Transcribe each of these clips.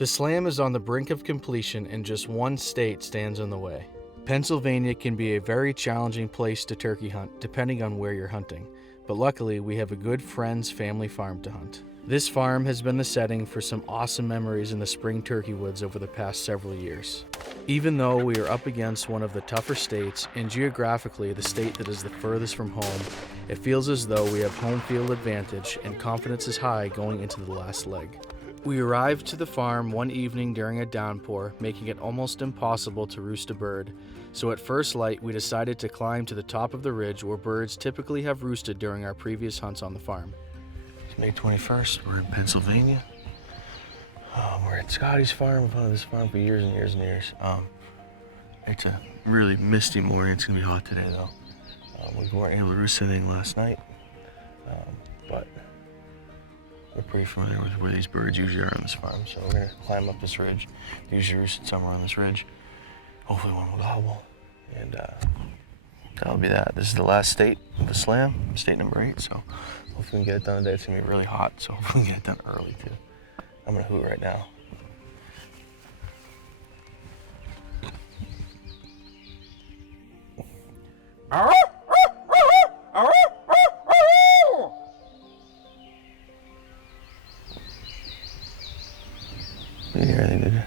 The slam is on the brink of completion and just one state stands in the way. Pennsylvania can be a very challenging place to turkey hunt depending on where you're hunting, but luckily we have a good friend's family farm to hunt. This farm has been the setting for some awesome memories in the spring turkey woods over the past several years. Even though we are up against one of the tougher states and geographically the state that is the furthest from home, it feels as though we have home field advantage and confidence is high going into the last leg. We arrived to the farm one evening during a downpour, making it almost impossible to roost a bird, so at first light we decided to climb to the top of the ridge where birds typically have roosted during our previous hunts on the farm. It's May 21st, we're in Pennsylvania. We're at Scotty's farm. We've hunted this farm for years and years and years. It's a really misty morning. It's gonna be hot today though. We weren't able to roost anything last night, but we're pretty familiar with where these birds usually are on this farm. So we're gonna climb up this ridge. They usually roosted somewhere on this ridge. Hopefully one will gobble, and that'll be that. This is the last state of the slam, state number 8. So hopefully we can get it done today. It's gonna be really hot, so hopefully we can get it done early too. I'm gonna hoot right now. You hear anything, did you?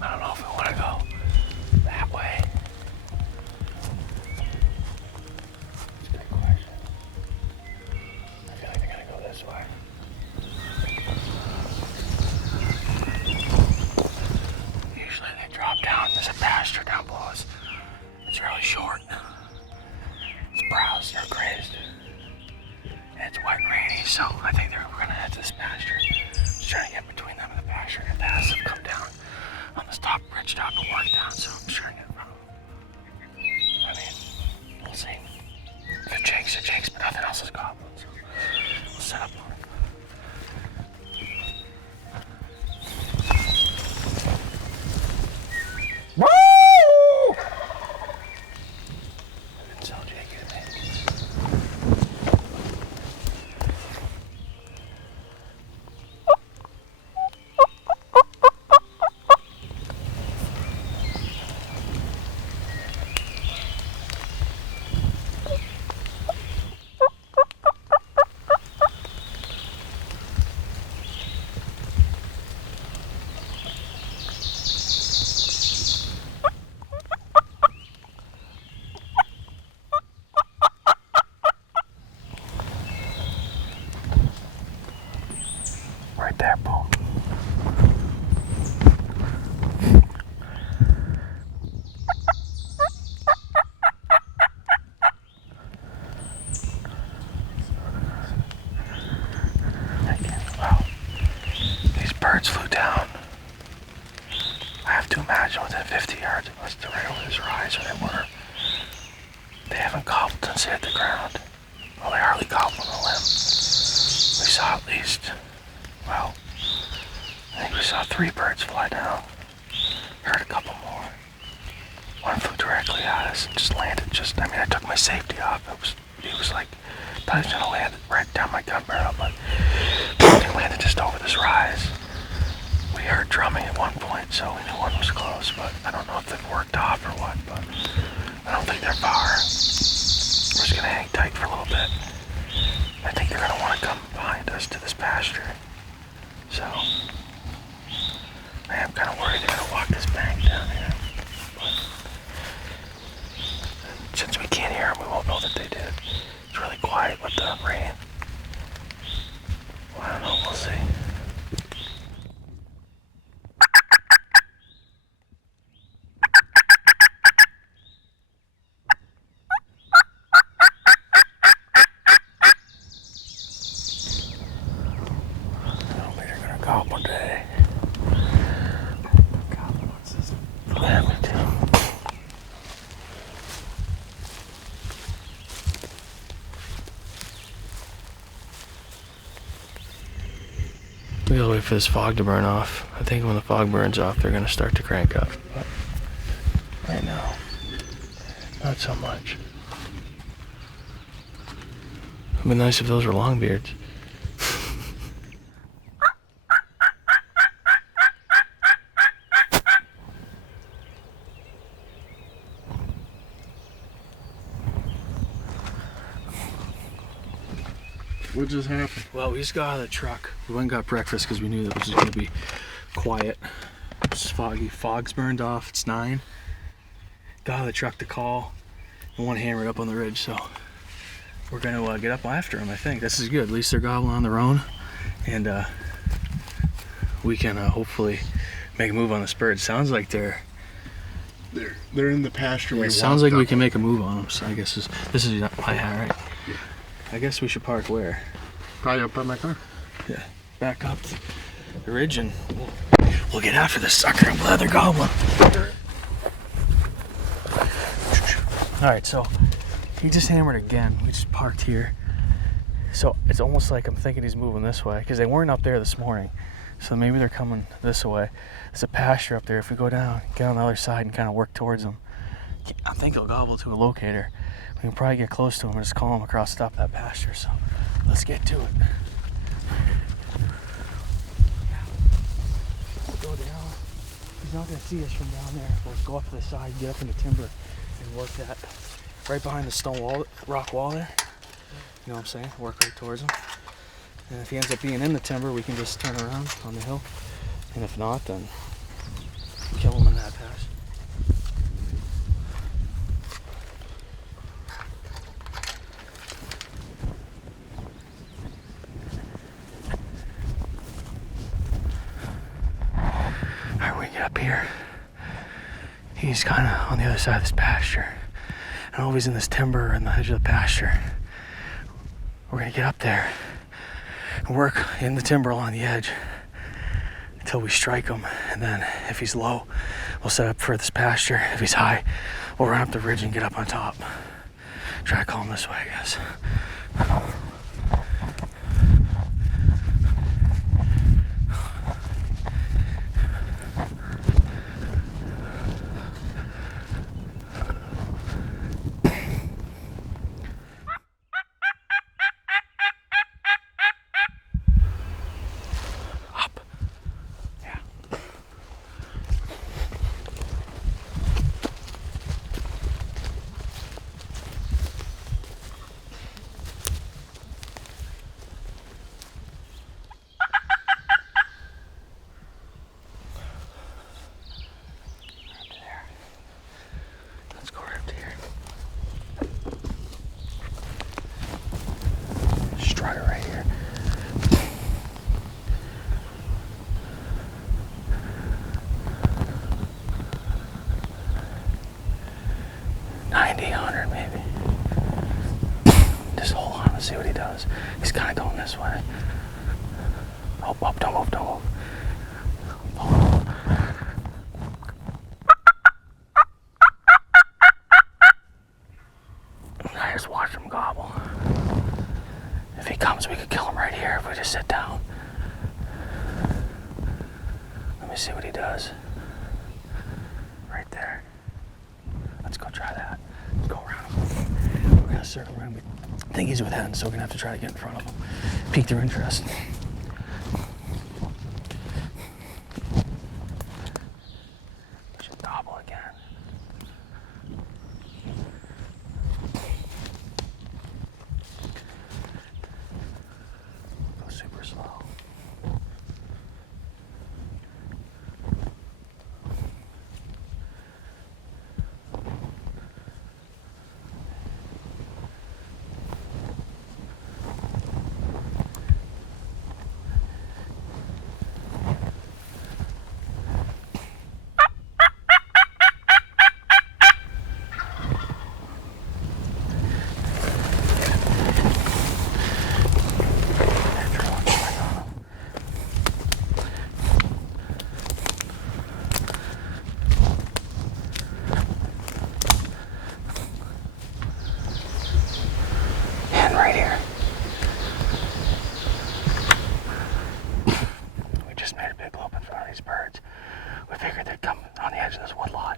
I don't know if we want to go that way. That's a good question. I feel like they're going to go this way. Usually they drop down. There's a pasture down below us. It's really short. It's browsed or grazed. And it's wet and rainy, so I think we're going to head to this pasture. Just trying to get between them and the pasture. And the paths have come down on this top ridge top and work down, so I'm sure I mean, we'll see. If it jinx, but nothing else is goblin, so we'll set up on it. Woo! I didn't tell Jake anything. Right there, boom. Wow. These birds flew down. I have to imagine within 50 yards, it must have right over this rise where they were. They haven't gobbled since they hit the ground. Well, they hardly gobbled on the limb. We saw at least, well, I think we saw 3 birds fly down. Heard a couple more. One flew directly at us and just landed I took my safety off. He was like, thought he was gonna land right down my gun barrel, but he landed just over this rise. We heard drumming at one point, so we knew one was close, but I don't know if they've worked off or what, but I don't think they're far. We're just gonna hang tight for a little bit. I think they're gonna wanna come behind us to this pasture. So, I am kind of worried they're gonna walk this bank down here. But since we can't hear them, we won't know that they did. It's really quiet with the rain. Well, I don't know, we'll see. We gotta wait for this fog to burn off. I think when the fog burns off, they're gonna start to crank up. But right now, not so much. It'd be nice if those were longbeards. What just happened? Well, we just got out of the truck. We went and got breakfast because we knew that this was going to be quiet. It's foggy. Fog's burned off. It's 9. Got out of the truck to call. And one hammered up on the ridge, so we're going to get up after them, I think. This is good. At least they're gobbling on their own. And we can hopefully make a move on this bird. Sounds like they're in the pasture. Yeah, it sounds like we can make a move on them. So I guess this is my hat, right? Yeah. I guess we should park where? Probably up by my car. Yeah, back up the ridge and we'll get after this sucker. I'm glad they're gobbling. All right, so he just hammered again. We just parked here. So it's almost like I'm thinking he's moving this way because they weren't up there this morning. So maybe they're coming this way. There's a pasture up there. If we go down, get on the other side and kind of work towards them, I think he'll gobble to a locator. We can probably get close to him and just call him across the top of that pasture. So let's get to it. We'll go down. He's not going to see us from down there. We'll go up to the side, get up in the timber, and work that right behind the stone wall, rock wall there. You know what I'm saying? Work right towards him. And if he ends up being in the timber, we can just turn around on the hill. And if not, then kill him in that pasture. Up here, he's kind of on the other side of this pasture. I don't know if he's in this timber or in the edge of the pasture. We're gonna get up there and work in the timber along the edge until we strike him, and then if he's low, we'll set up for this pasture. If he's high, we'll run up the ridge and get up on top. Try to call him this way, I guess. Right here. Maybe. Just hold on and see what he does. He's kind of going this way. Oh, don't move, don't move. I just watched him gobble. If he comes, we could kill him right here if we just sit down. Let me see what he does. Right there. Let's go try that. Let's go around him. We're gonna circle around him. I think he's with hens, so we're gonna have to try to get in front of him. Pique their interest. Should gobble again. Go super slow. just made a big loop in front of these birds. We figured they'd come on the edge of this wood lot,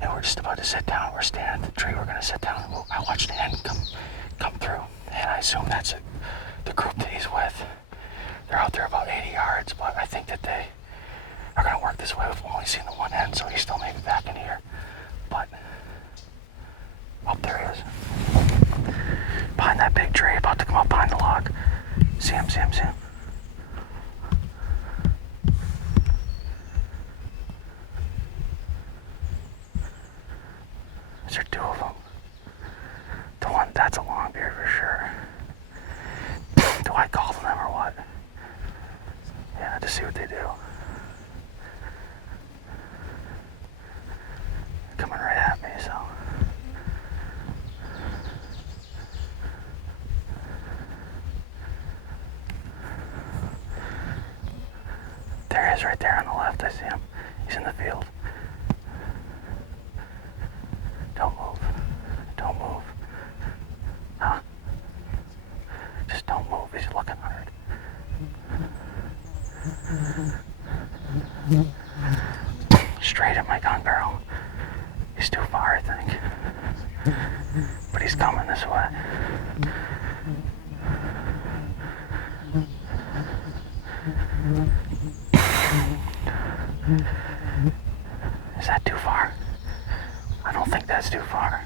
and we're just about to sit down. We're standing at the tree. We're gonna sit down, and I watched the hen come through, and I assume that's the group that he's with. They're out there about 80 yards, but I think that they are gonna work this way. We've only seen the one hen, so he still may be back in here. But there he is, behind that big tree, about to come up behind the log. See him, see him, see him. Is there two of them? The one, that's a longbeard for sure. Do I call them or what? Yeah, to see what they do. They're coming right at me, so. There he is right there on the left, I see him. He's in the field. Don't move. Don't move. Huh? Just don't move. He's looking hard. Straight at my gun barrel. He's too far, I think. But he's coming this way. Is that too far? I don't think that's too far.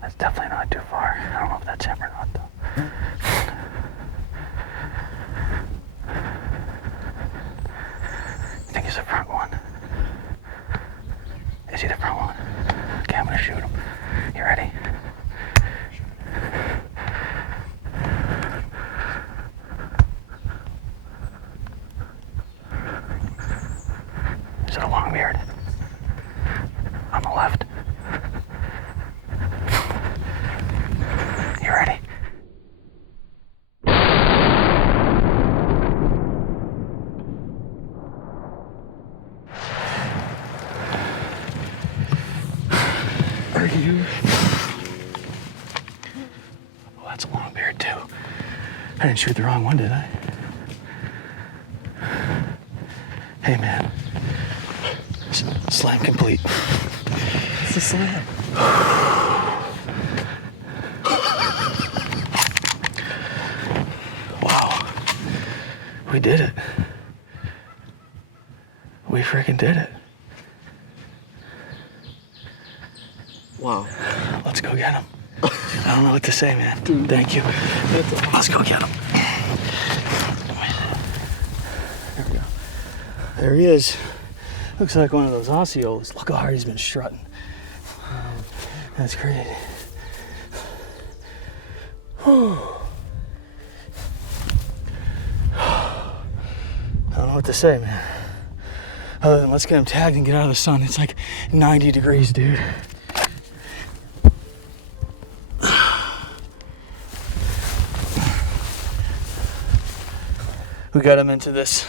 That's definitely not too far. I don't know if that's him or not, though. I think he's the front one. Is he the front one? Okay, I'm gonna shoot him. You ready? Is it a longbeard? On the left. You ready? Are you? Oh, that's a longbeard too. I didn't shoot the wrong one, did I? Hey, man. Slam complete. It's a slam. Wow. We did it. We freaking did it. Wow. Let's go get him. I don't know what to say, man. Dude, thank you. Let's go get him. There we go. There he is. Looks like one of those Osceolas. Look how hard he's been strutting. That's crazy. I don't know what to say, man. Other than let's get him tagged and get out of the sun. It's like 90 degrees, dude. We got him onto this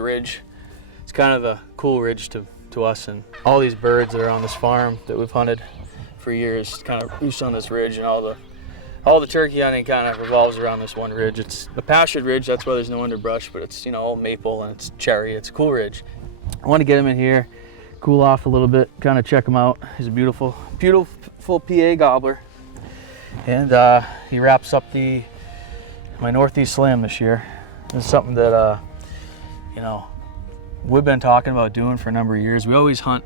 ridge. It's kind of a cool ridge to us, and all these birds that are on this farm that we've hunted for years kind of roost on this ridge, and all the turkey hunting kind of revolves around this one ridge. It's the pastured ridge, that's why there's no underbrush, but it's, you know, all maple and it's cherry. It's a cool ridge. I want to get him in here, cool off a little bit, kind of check him out. He's a beautiful, beautiful PA gobbler, and he wraps up my Northeast Slam this year. It's something that you know, we've been talking about doing for a number of years. We always hunt,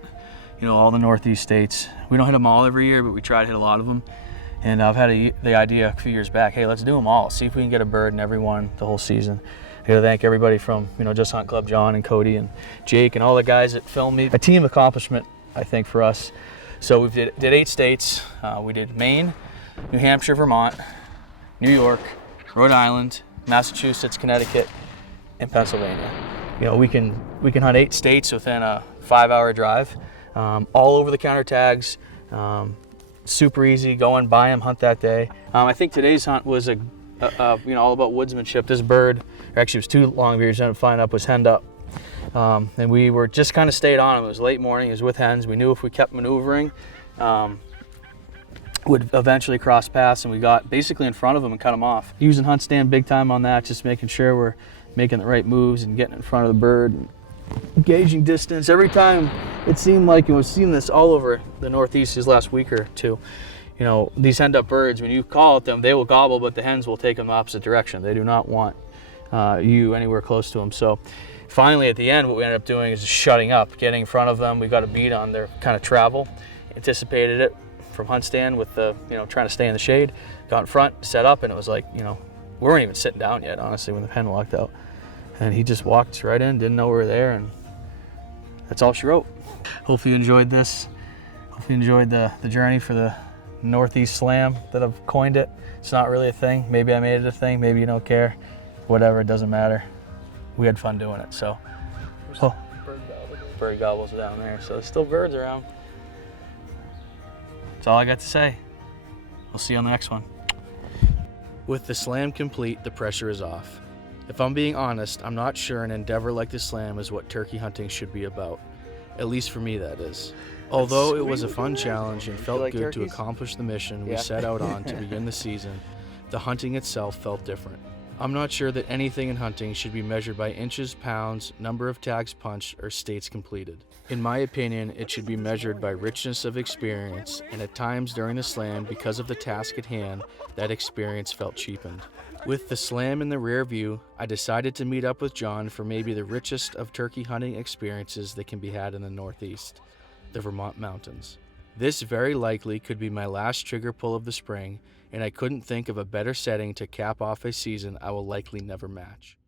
you know, all the Northeast states. We don't hit them all every year, but we try to hit a lot of them. And I've had the idea a few years back, hey, let's do them all. See if we can get a bird in every one the whole season. I gotta thank everybody from, you know, Just Hunt Club, John and Cody and Jake and all the guys that filmed me. A team accomplishment, I think, for us. So we did 8 states. We did Maine, New Hampshire, Vermont, New York, Rhode Island, Massachusetts, Connecticut, and Pennsylvania. You know, we can hunt 8 states within a 5-hour drive, all over the counter tags, super easy, go and buy them, hunt that day. I think today's hunt was you know, all about woodsmanship. This bird, actually it was 2 longbeards, ended up finding up, was henned up. And we were just kind of stayed on him. It was late morning, he was with hens. We knew if we kept maneuvering, would eventually cross paths, and we got basically in front of them and cut them off. Using hunt stand big time on that, just making sure we're making the right moves and getting in front of the bird and gauging distance. Every time it seemed like, and we've seen this all over the Northeast these last week or two, you know, these hen duck birds, when you call at them, they will gobble, but the hens will take them the opposite direction. They do not want you anywhere close to them. So finally at the end, what we ended up doing is just shutting up, getting in front of them. We got a beat on their kind of travel, anticipated it from hunt stand with the, you know, trying to stay in the shade, got in front, set up, and it was like, you know, we weren't even sitting down yet, honestly, when the hen walked out. And he just walked right in, didn't know we were there, and that's all she wrote. Hopefully you enjoyed this. Hopefully you enjoyed the journey for the Northeast Slam that I've coined it. It's not really a thing. Maybe I made it a thing, maybe you don't care. Whatever, it doesn't matter. We had fun doing it, so. Oh, bird gobbles down there, so there's still birds around. That's all I got to say. We'll see you on the next one. With the slam complete, the pressure is off. If I'm being honest, I'm not sure an endeavor like the slam is what turkey hunting should be about. At least for me, that is. Although it was a fun challenge and felt good to accomplish the mission we set out on to begin the season, the hunting itself felt different. I'm not sure that anything in hunting should be measured by inches, pounds, number of tags punched, or states completed. In my opinion, it should be measured by richness of experience, and at times during the slam, because of the task at hand, that experience felt cheapened. With the slam in the rear view, I decided to meet up with John for maybe the richest of turkey hunting experiences that can be had in the Northeast, the Vermont mountains. This very likely could be my last trigger pull of the spring, and I couldn't think of a better setting to cap off a season I will likely never match.